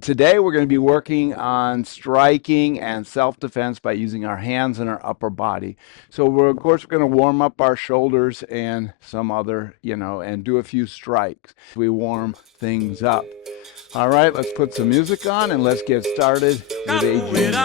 Today we're going to be working on striking and self-defense by using our hands and our upper body. So of course we're going to warm up our shoulders and some other, and do a few strikes. We warm things up. All right, let's put some music on and let's get started with a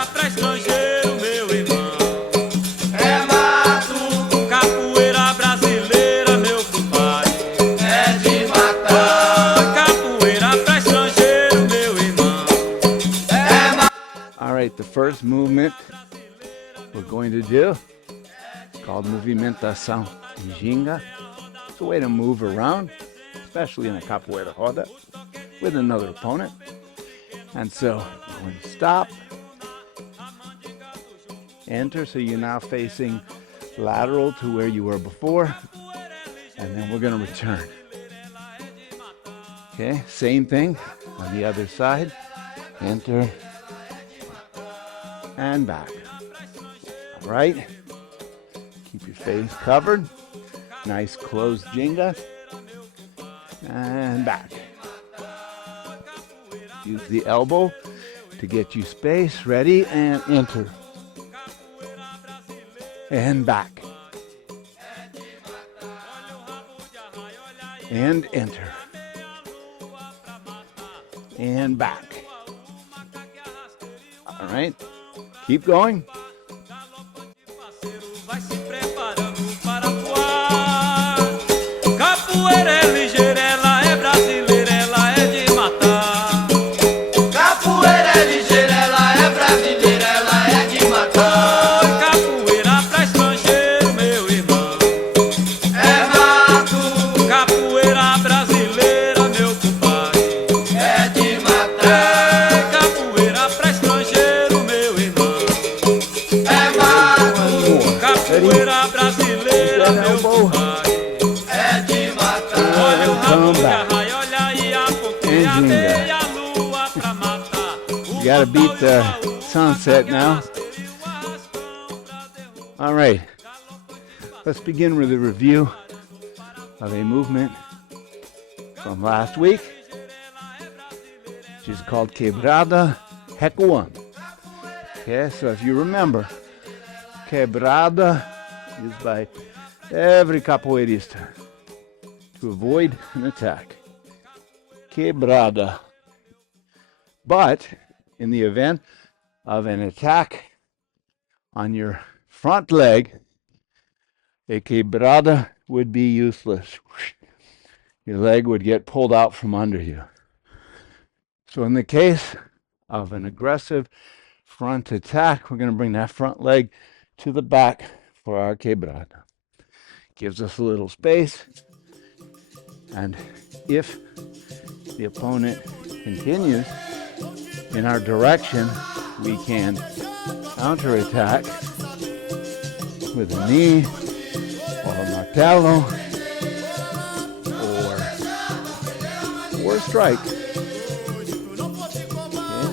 The first movement we're going to do is called movimentação em ginga. It's a way to move around, especially in a capoeira roda, with another opponent. And so you're going to stop, enter, so you're now facing lateral to where you were before, and then we're going to return. Okay, same thing on the other side. Enter and back. All right, keep your face covered. Nice closed ginga. And back. Use the elbow to get you space. Ready, and enter. And back. And enter. And back. All right. Keep going. Capoeira é ligeira, ela é brasileira, ela é de matar. Capoeira é ligeira, ela é brasileira, ela é de matar. Capoeira pra estrangeiro, meu irmão, é mato. Capoeira brasileira, meu compadre, é de matar. Capoeira pra estrangeiro, meu irmão, é mato. Capoeira brasileira, meu compadre, é de matar. Olha o rabo que arraia, olha aí a coqueira, a lua pra matar. You gotta beat the sunset now. All right, let's begin with a review of a movement from last week, which is called Quebrada Recuando. Okay, so if you remember, quebrada used by every capoeirista to avoid an attack. Quebrada. But in the event of an attack on your front leg, a quebrada would be useless. Your leg would get pulled out from under you. So in the case of an aggressive front attack, we're going to bring that front leg to the back for our quebrada. Gives us a little space, and if the opponent continues in our direction, we can counterattack with a knee or a martello or a strike. Okay, so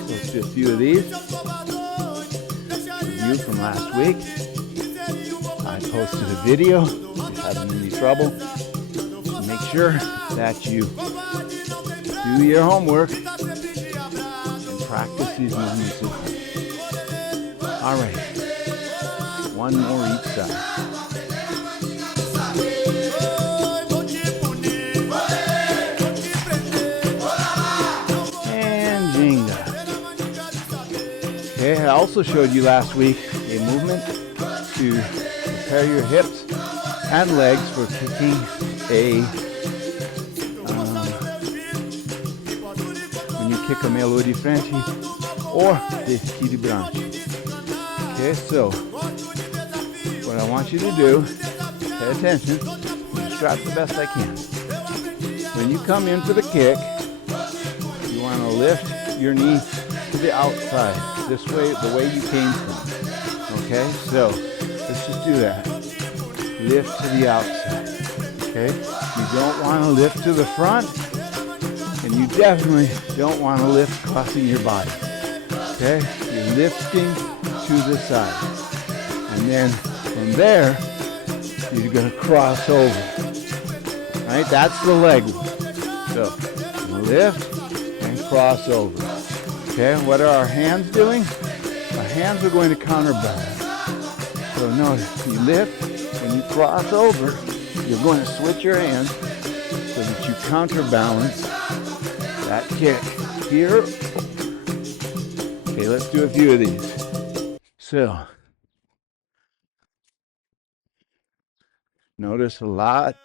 let's do a few of these. Review from last week. I posted a video. If you're having any trouble, make sure that you do your homework and practice these movements. All right, one more each side. And ginga. Okay, I also showed you last week a movement to prepare your hips and legs for kicking when you kick a melo de frente or the equilibrante. Okay, so what I want you to do, pay attention, strap the best I can. When you come in for the kick, you want to lift your knee to the outside, this way, the way you came from. Okay, so let's just do that. Lift to the outside. Okay, you don't want to lift to the front, and you definitely don't want to lift crossing your body. Okay, you're lifting to the side, and then from there you're going to cross over. Right, that's the leg. So lift and cross over. Okay, what are our hands doing? Our hands are going to counterbalance. So notice, you lift and you cross over, you're going to switch your hands so that you counterbalance that kick. Here. Okay, let's do a few of these. So, notice a lot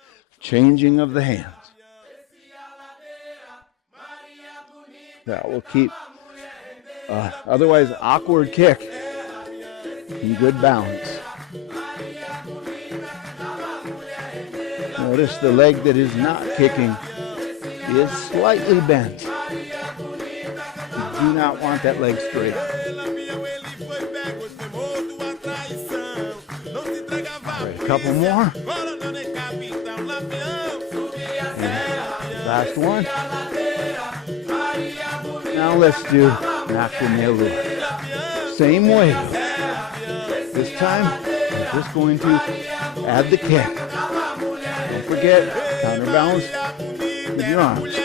changing of the hands. That will keep otherwise awkward kick in good balance. Notice the leg that is not kicking is slightly bent. You do not want that leg straight. Right, a couple more. And last one. Now let's do natural meia lua. Same way. This time, I'm just going to add the kick. Don't forget, counterbalance with your arms.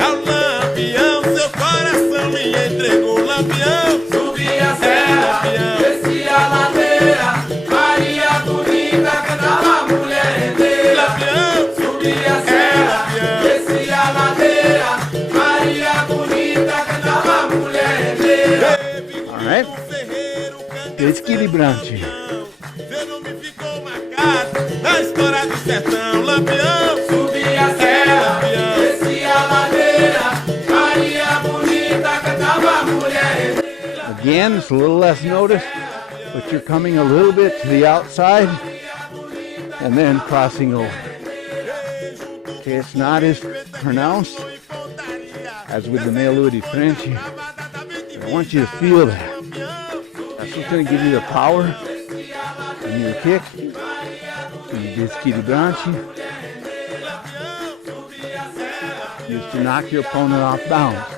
Ao lampião, seu coração me entregou, lampião. Subi a serra, desci a ladeira, Maria bonita cantava mulher inteira. Lampião, subi a serra, desci a ladeira, Maria bonita cantava mulher inteira. All right. Desequilibrante. Seu nome ficou marcado na história do sertão, lampião. Subi a serra, desci a ladeira, Maria bonita cantava mulher inteira. Again, it's a little less notice, but you're coming a little bit to the outside and then crossing over. Okay, it's not as pronounced as with the meia lua di frente. I want you to feel that. That's what's going to give you the power in your kick. And desequilibrante. Used to knock your opponent off balance.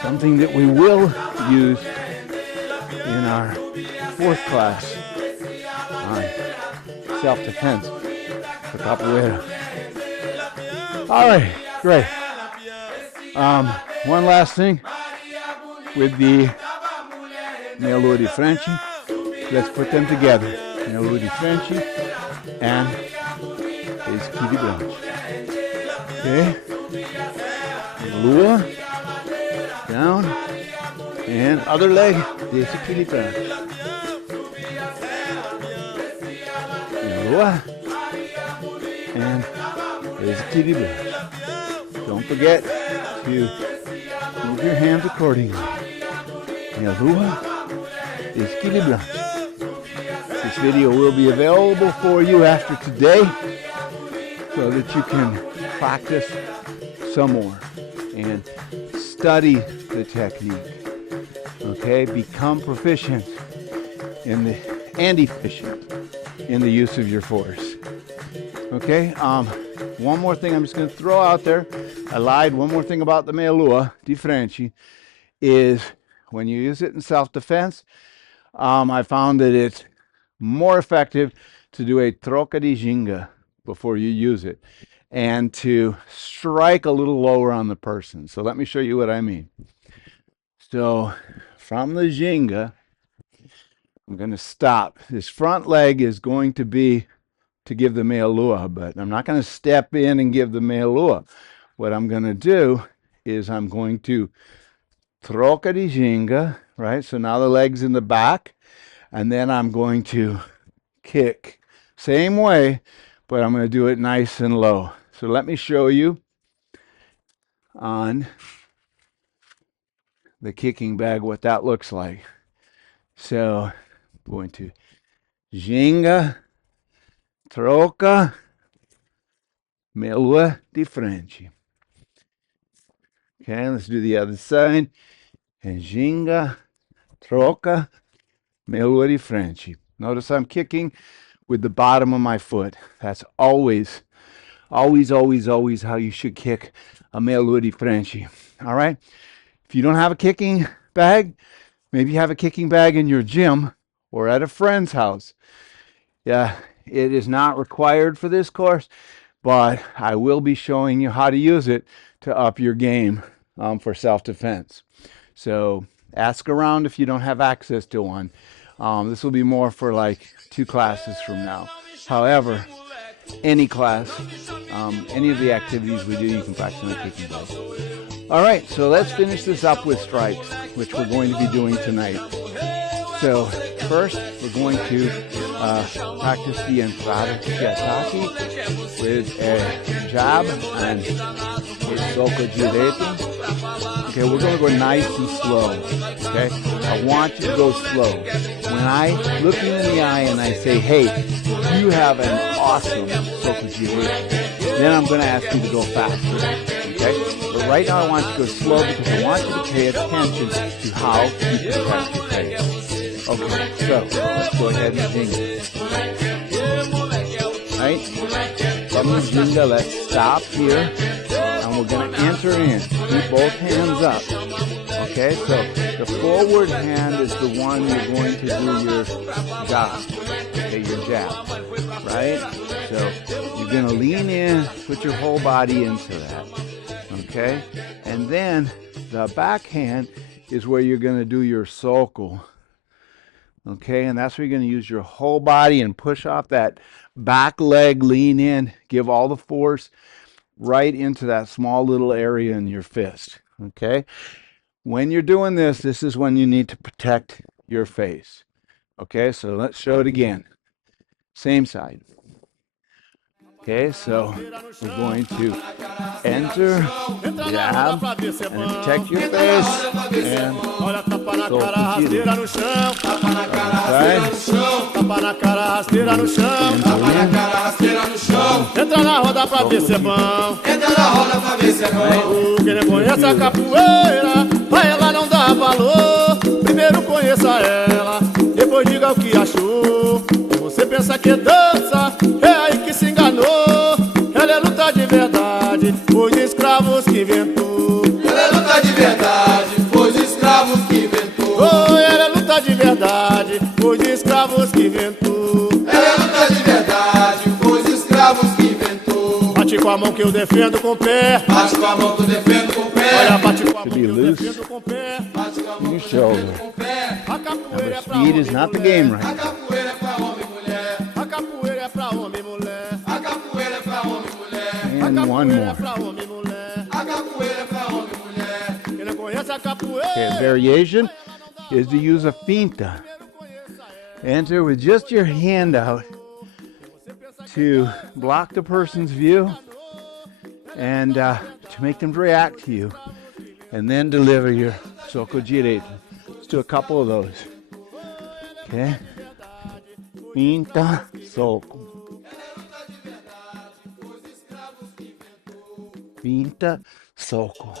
Something that we will use in our fourth class on self-defense for capoeira. All right, great. One last thing with the meia lua di frente. Let's put them together. Meia lua di frente and desequilibrante. Okay. Lua, down, and other leg, desequilibrante. Lua, and desequilibrante. Don't forget to move your hands accordingly. Lua, desequilibrante. This video will be available for you after today so that you can practice some more and study the technique. Okay, become proficient and efficient in the use of your force. Okay, one more thing I'm just going to throw out there. I lied. One more thing about the meia lua di frente is when you use it in self-defense, I found that it's more effective to do a troca de ginga before you use it and to strike a little lower on the person. So let me show you what I mean. So from the ginga, I'm going to stop. This front leg is going to be to give the meia lua, but I'm not going to step in and give the meia lua. What I'm going to do is I'm going to troca de ginga, right? So now the leg's in the back, and then I'm going to kick. Same way, but I'm going to do it nice and low. So let me show you on the kicking bag what that looks like. So I'm going to ginga, troca, meia lua di frente. Okay, let's do the other side. And ginga, troca, meia lua di frente. Notice I'm kicking with the bottom of my foot. That's always how you should kick a meia lua di frente. All right? If you don't have a kicking bag, maybe you have a kicking bag in your gym or at a friend's house. Yeah, it is not required for this course, but I will be showing you how to use it to up your game. Okay, for self-defense. So ask around if you don't have access to one. This will be more for like 2 classes from now. However, any class, any of the activities we do, you can practice on a kicking ball. All right, so let's finish this up with strikes, which we're going to be doing tonight. So first, we're going to practice the entrada de ataque with a jab and with soco direito. Okay, we're going to go nice and slow. Okay, I want you to go slow. When I look you in the eye and I say, "Hey, you have an awesome soco direito," then I'm going to ask you to go faster. Okay, but right now I want you to go slow because I want you to pay attention to how you protect your face. Okay, so let's go ahead and jingle. Right? From the jingle, let's stop here, and we're going to enter in. Keep both hands up. Okay, so the forward hand is the one you're going to do your jab. Okay, your jab. Right? So you're going to lean in, put your whole body into that. Okay? And then the backhand is where you're going to do your soco. Okay, and that's where you're going to use your whole body and push off that back leg, lean in, give all the force right into that small little area in your fist. Okay, when you're doing this, this is when you need to protect your face. Okay, so let's show it again. Same side. Okay, so we're going to enter, jab, and protect your face, and soco direito. Tapa na cara, rasteira no chão. Tapa na cara, rasteira no chão. Entra na roda pra ver se é bom. Entra na roda pra ver se é bom. Quem não conhece a capoeira, pra ela não dá valor. Primeiro conheça ela, depois diga o que achou. Você pensa que dança, é aí que se enganou. Ela é luta de verdade, os escravos que inventou. Ela é luta de verdade, os escravos que inventou. Oh, ela é luta de verdade, os escravos que inventou. Ela é luta de verdade, os escravos que inventou. Bate com a mão que eu defendo com o pé. Bate com a mão que eu defendo com o pé. Olha, bate com a mão que eu defendo com o pé. Bate com a mão que eu defendo com o pé. A capoeira é pra homem e mulher. A capoeira é pra homem e mulher. A capoeira é pra homem e mulher. A capoeira é pra homem e mulher. And one more. Okay, variation is to use a finta. Enter with just your hand out to block the person's view and to make them react to you, and then deliver your soco direito. Let's do a couple of those. Okay, finta, soco. Finta, soco.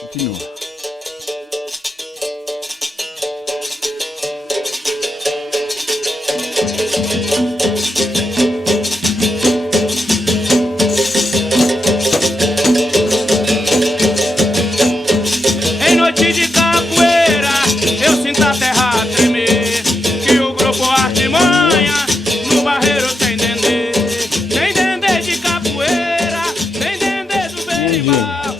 Continua. Em noite de capoeira, eu sinto a terra tremer. Que o grupo Artimanha no barreiro tem dendê. Tem dendê de capoeira, tem dendê do berimbau.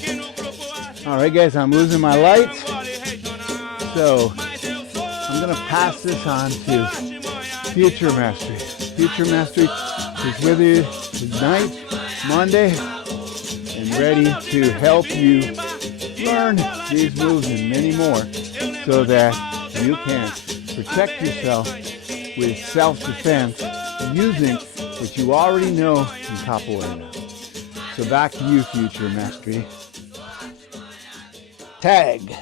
Que no grupo Artimanha. All right, guys, I'm losing my lights, so I'm gonna pass this on to Future Mastery. Future Mastery is with you tonight, Monday, and ready to help you learn these moves and many more so that you can protect yourself with self-defense using what you already know in capoeira. So back to you, Future Mastery. Tag.